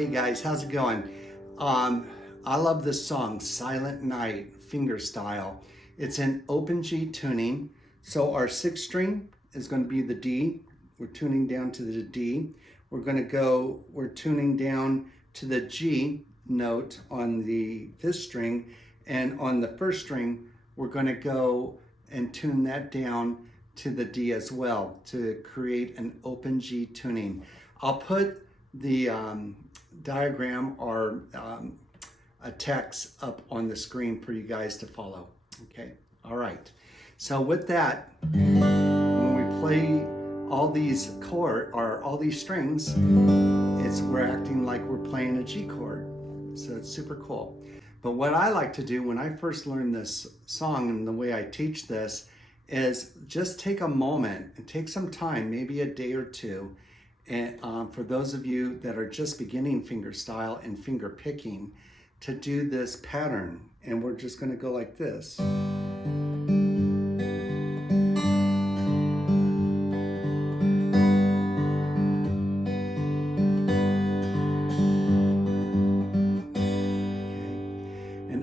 Hey guys, how's it going? I love this song, Silent Night, Fingerstyle. It's in open G tuning. So our sixth string is going to be the D. We're tuning down to the D. We're tuning down to the G note on the fifth string. And on the first string, we're going to go and tune that down to the D as well to create an open G tuning. I'll put the diagram or a text up on the screen for you guys to follow. Okay, all right. So with that, when we play all these chord or all these strings, we're acting like we're playing a G chord. So it's super cool. But what I like to do when I first learned this song and the way I teach this is just take a moment and take some time, maybe a day or two. And for those of you that are just beginning fingerstyle and finger picking, to do this pattern. And we're just going to go like this. And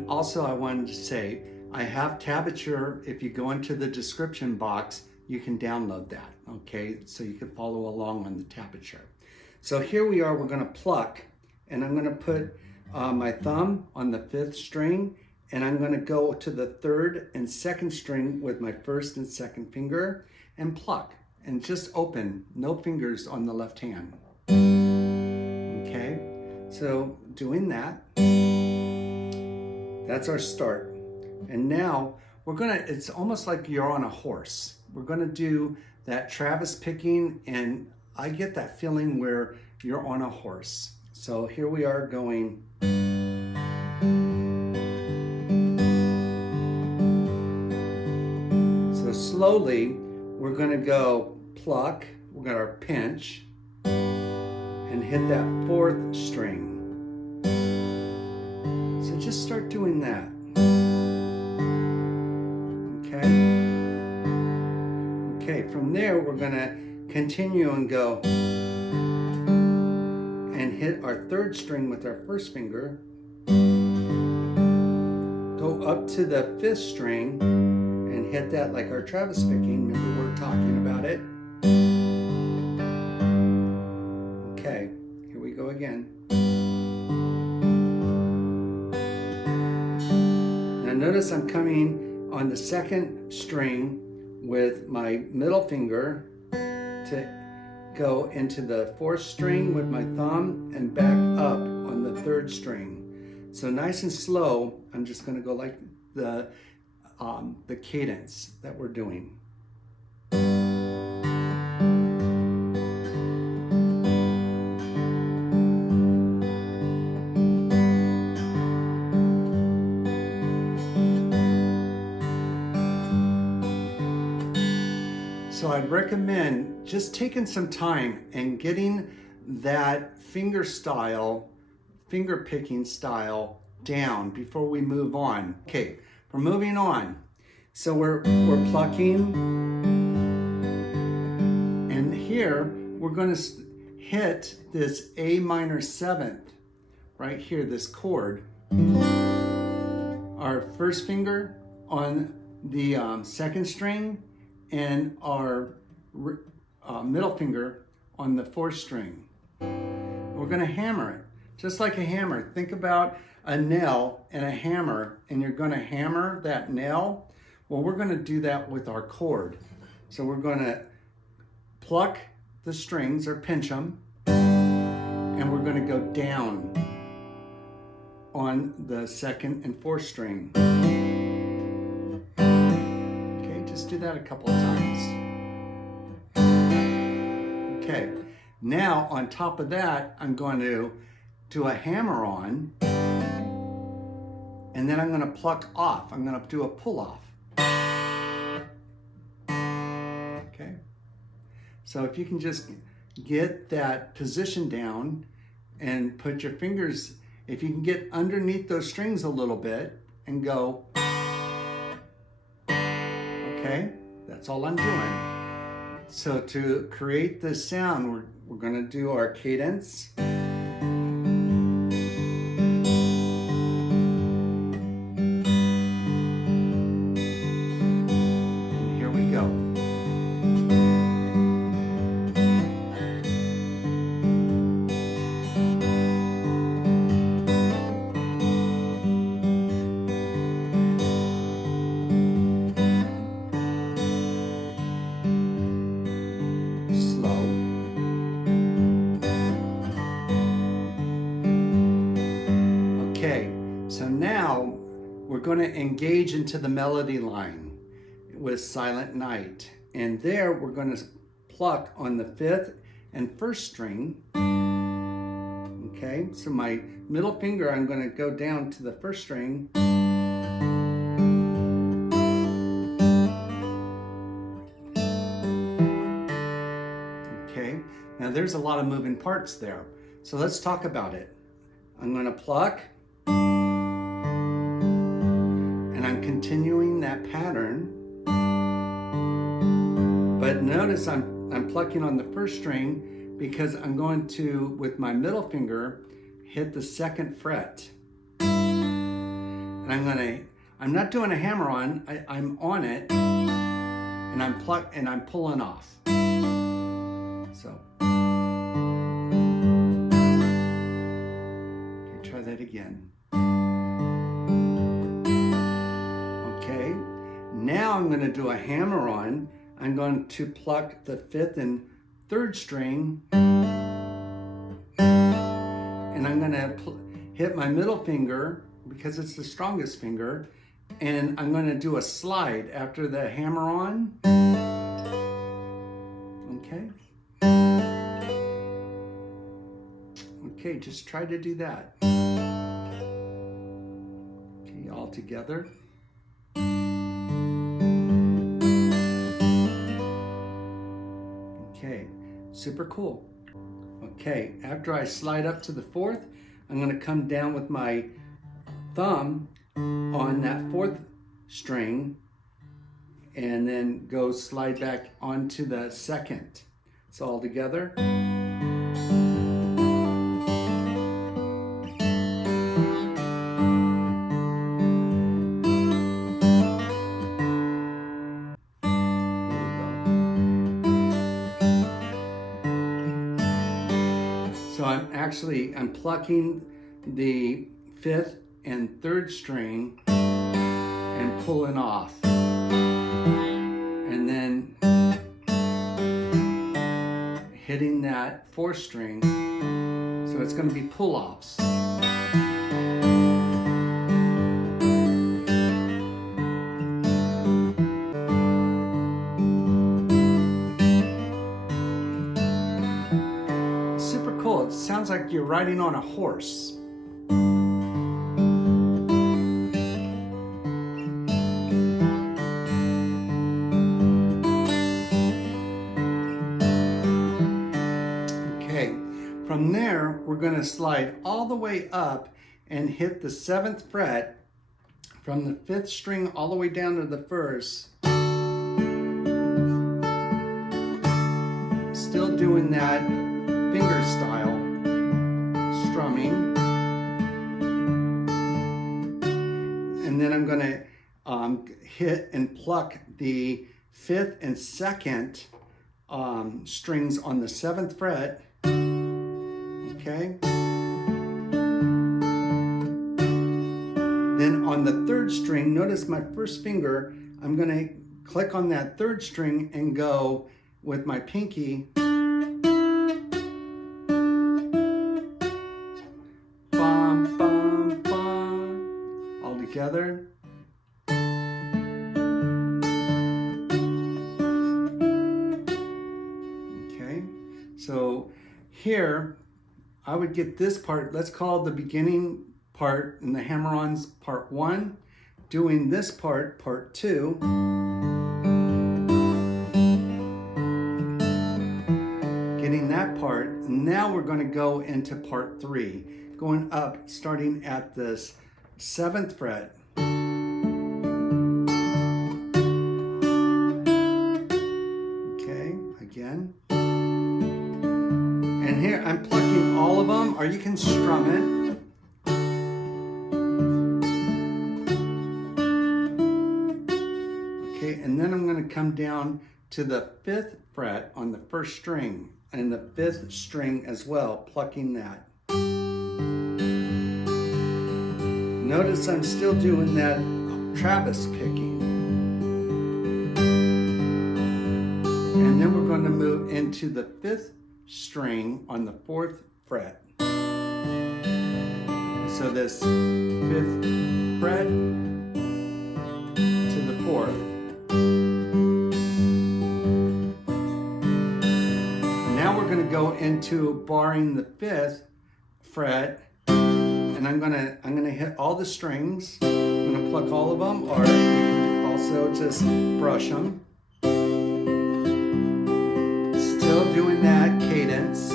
also I wanted to say, I have tablature. If you go into the description box, you can download that, okay? So you can follow along on the tablature. So here we are, we're gonna pluck, and I'm gonna put my thumb on the fifth string, and I'm gonna go to the third and second string with my first and second finger and pluck, and just open, no fingers on the left hand. Okay, so doing that, that's our start. And now it's almost like you're on a horse. We're gonna do that Travis picking, and I get that feeling where you're on a horse. So here we are going. So slowly, we're gonna go pluck, we're gonna pinch, and hit that fourth string. So just start doing that. Okay, from there we're gonna continue and go and hit our third string with our first finger, go up to the fifth string and hit that like our Travis picking. Remember, we're talking about it. Okay, here we go again. Now notice I'm coming on the second string with my middle finger to go into the fourth string with my thumb and back up on the third string. So nice and slow, I'm just going to go like the cadence that we're doing. So I'd recommend just taking some time and getting that finger picking style down before we move on. Okay, we're moving on. So we're plucking, and here we're going to hit this A minor seventh right here, this chord. Our first finger on the second string, and our middle finger on the fourth string. We're gonna hammer it, just like a hammer. Think about a nail and a hammer, and you're gonna hammer that nail. Well, we're gonna do that with our chord. So we're gonna pluck the strings or pinch them, and we're gonna go down on the second and fourth string. Just do that a couple of times. Okay, now on top of that, I'm going to do a hammer on, and then I'm going to pluck off. I'm going to do a pull off. Okay, so if you can just get that position down and put your fingers, if you can get underneath those strings a little bit and go. Okay, that's all I'm doing. So to create this sound, we're going to do our cadence. Okay, so now we're going to engage into the melody line with Silent Night. And there we're going to pluck on the 5th and 1st string. Okay, so my middle finger, I'm going to go down to the 1st string. Okay, now there's a lot of moving parts there. So let's talk about it. I'm going to pluck, and I'm continuing that pattern. But notice I'm plucking on the 1st string because I'm going to, with my middle finger, hit the 2nd fret. And I'm not doing a hammer on, I'm on it, and I'm pulling off. So, okay, try that again. Okay, now I'm going to do a hammer on. I'm going to pluck the 5th and 3rd string, and I'm going to hit my middle finger because it's the strongest finger, and I'm going to do a slide after the hammer on. Okay. Okay, just try to do that. Okay, all together. Okay, super cool. Okay, after I slide up to the 4th, I'm going to come down with my thumb on that 4th string and then go slide back onto the 2nd. So all together. So I'm plucking the 5th and 3rd string and pulling off. And then hitting that 4th string. So it's going to be pull-offs. Super cool. It sounds like you're riding on a horse. From there, we're going to slide all the way up and hit the 7th fret from the 5th string all the way down to the 1st. Still doing that fingerstyle strumming. And then I'm going to hit and pluck the 5th and 2nd strings on the 7th fret. Okay. Then on the 3rd string, notice my 1st finger, I'm going to click on that 3rd string and go with my pinky. Bum, bum, bum. All together. Okay. So here, I would get this part, let's call the beginning part and the hammer-ons part 1, doing this part, part 2. Getting that part, now we're going to go into part 3, going up, starting at this 7th fret. Okay, again. And here I'm plucking all of them, or you can strum it. Okay, and then I'm going to come down to the 5th fret on the 1st string, and the 5th string as well, plucking that. Notice I'm still doing that Travis picking. And then we're going to move into the 5th string on the 4th fret. So this 5th fret to the 4th. Now we're going to go into barring the 5th fret, and I'm gonna hit all the strings. I'm gonna pluck all of them, or you can also just brush them. Still doing that cadence.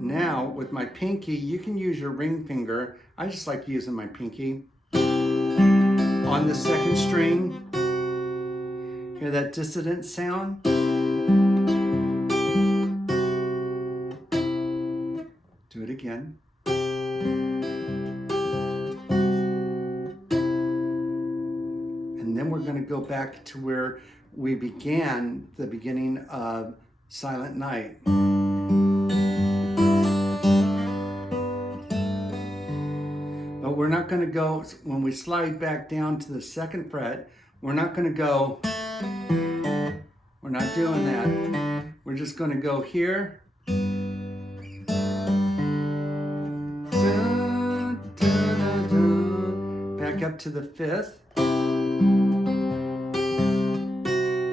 Now with my pinky, you can use your ring finger. I just like using my pinky on the 2nd string. Hear that dissonant sound? Do it again. And then we're going to go back to where we began, the beginning of Silent Night. But we're not going to go, when we slide back down to the 2nd fret, we're not going to go, we're not doing that. We're just going to go here. Back up to the 5th.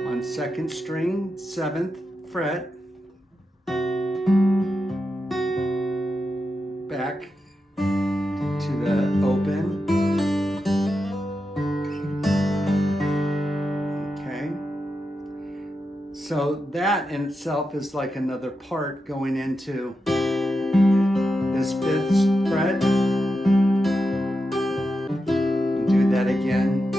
On 2nd string, 7th fret. Back to the open. Okay. So that in itself is like another part going into this 5th fret. Do that again.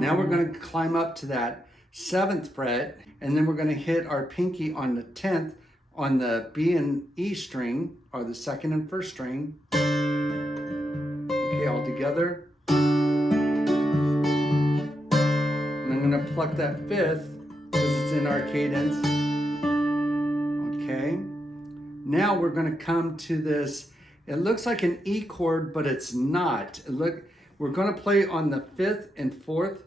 Now we're going to climb up to that 7th fret, and then we're going to hit our pinky on the 10th on the B and E string, or the 2nd and 1st string. Okay, all together. And I'm going to pluck that 5th because it's in our cadence. Okay. Now we're going to come to this. It looks like an E chord, but it's not. We're going to play on the 5th and 4th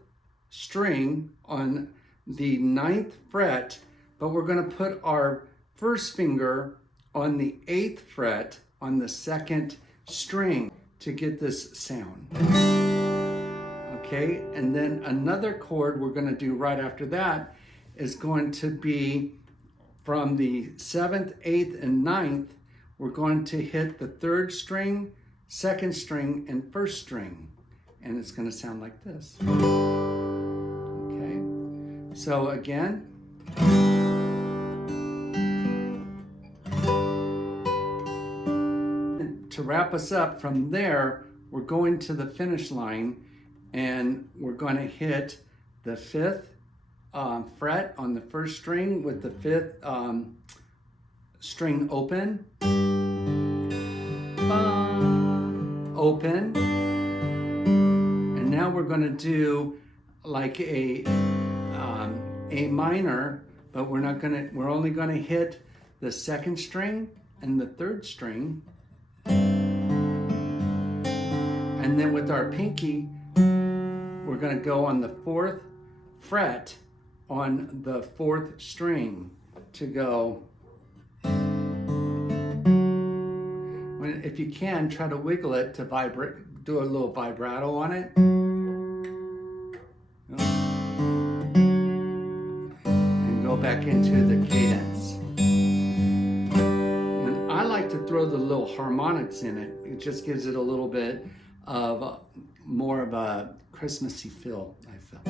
string on the 9th fret, but we're going to put our 1st finger on the 8th fret on the 2nd string to get this sound. Okay, and then another chord we're going to do right after that is going to be from the 7th, 8th, and 9th. We're going to hit the 3rd string, 2nd string, and 1st string, and it's going to sound like this. Okay, so again. To wrap us up from there, we're going to the finish line, and we're going to hit the 5th fret on the 1st string with the 5th string open, open, and now we're going to do like a minor, but we're only going to hit the 2nd string and the 3rd string. And then with our pinky, we're going to go on the 4th fret on the 4th string to go. If you can, try to wiggle it to vibrate, do a little vibrato on it. And go back into the cadence. And I like to throw the little harmonics in it. It just gives it a little bit of more of a Christmassy feel, I feel.